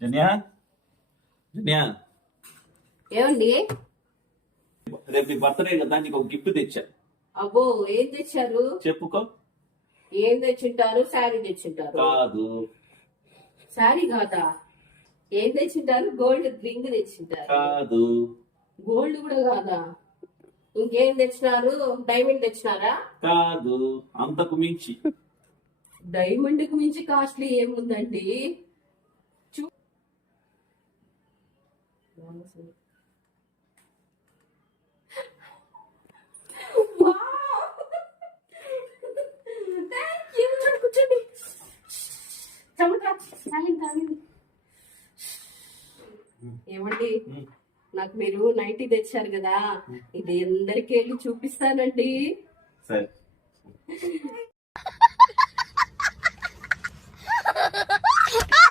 జన్యా? జన్యా? ఏమండి? రేపు నీ బర్త్డే కదా నీకు ఒక గిఫ్ట్ తెచ్చా అబ్బో ఏం తెచ్చారు? చెప్పుకో. ఏం తెచ్చింటారు? శారీ తెచ్చింటారు. కాదు. శారీ కాదా? ఏం తెచ్చింటారు? Gold ring తెచ్చింటారు. కాదు. గోల్డ్ కూడా కాదా? ఇంకేం తెచ్చినారు? డైమండ్ తెచ్చినారా? కాదు. అంతకు మించి. డైమండ్కి మించి కాస్ట్లీ ఏముందండి? తాగండి ఏమండి. నాకు మీరు నైటీ తెచ్చారు కదా ఇది అందరికి వెళ్ళి చూపిస్తానండి. సరే.